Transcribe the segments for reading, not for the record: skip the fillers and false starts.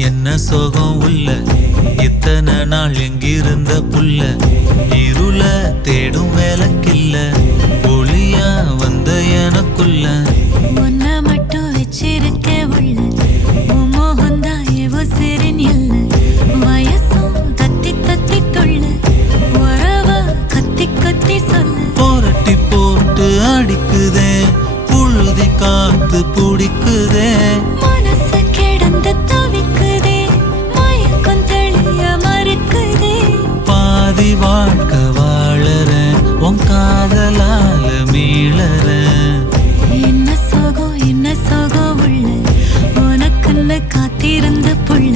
என்ன சோகம் உள்ள இத்தனை நாள் எங்கிருந்த புள்ள இருள தேடும் வேலைக்கில்ல ஒளியா வந்த எனக்குள்ள ஒன்ன மட்டும் வச்சிருக்க உள்ள மோகந்தான் எவோ சிறின் இல்ல வயசும் தத்தி தத்தி தொள்ள உறவ கத்தி கத்தி சொல்ல போரட்டி போட்டு அடிக்குதே புழுதி காத்து பிடிக்குதே மனசு கிடந்து தவிக்குதே மயக்கம் தெளிய மறுக்குதே பாதி வாழ்க்கை வாழறேன் உன் காதலால மீளறேன் என்ன சோகம் உள்ள உனக்குன்னு காத்திருந்த புள்ள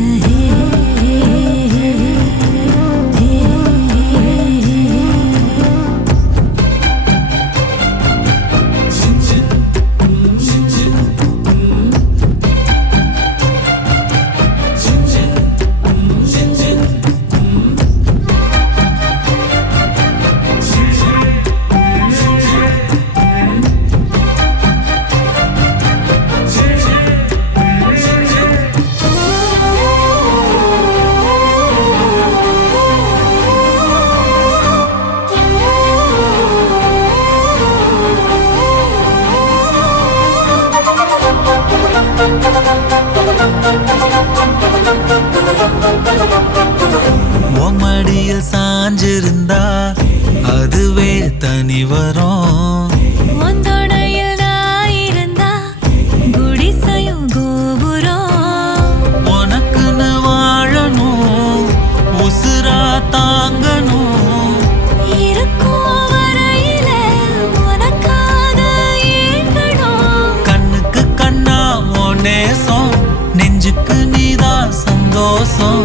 மடியில் சாஞ்சிருந்தா அதுவே தனி வரும் ஒந்தோடையில் நான் இருந்தா குடிசையும் கோபுரம் உனக்குன்னு வாழணும் உசுரா தாங்கணும் இருக்கும் வரையில உனக்காக ஏங்கணும் கண்ணுக்கு கண்ணா உன் நேசம் நெஞ்சுக்கு நீதான் சந்தோஷம்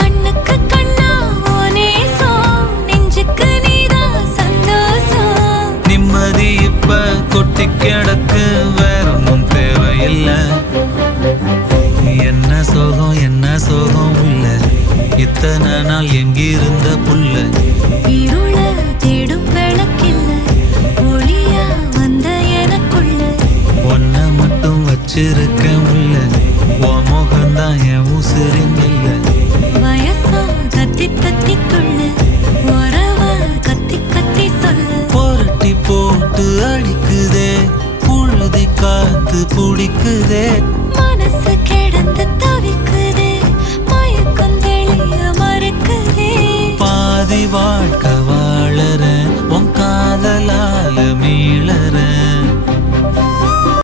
கண்ணுக்கு கண்ணா நேசம் நெஞ்சுக்கு நீதான் சந்தோஷம் நிம்மதி இப்ப கொட்டி கிடக்கு வேற ஒன்றும் தேவையில்லை என்ன சோகம் உள்ள இத்தனை நாள் எங்கிருந்த புள்ள இருள தேடும் விளக்கில்ல ஒளியா வந்த எனக்குள்ள ஒன்ன மட்டும் வச்சிருக்க உள்ள உன் முகம்தான் என் உசிரின் இல்ல வயசோ தத்தி தத்தி துள்ள உறவ கத்தி கத்தி சொல்ல புரட்டி போட்டு அடிக்குதே புழுதி காத்து பிடிக்குதே மனசு கிடந்து தவிக்குதே மயக்கம் தெளிய மறுக்குதே பாதி வாழ்க்கை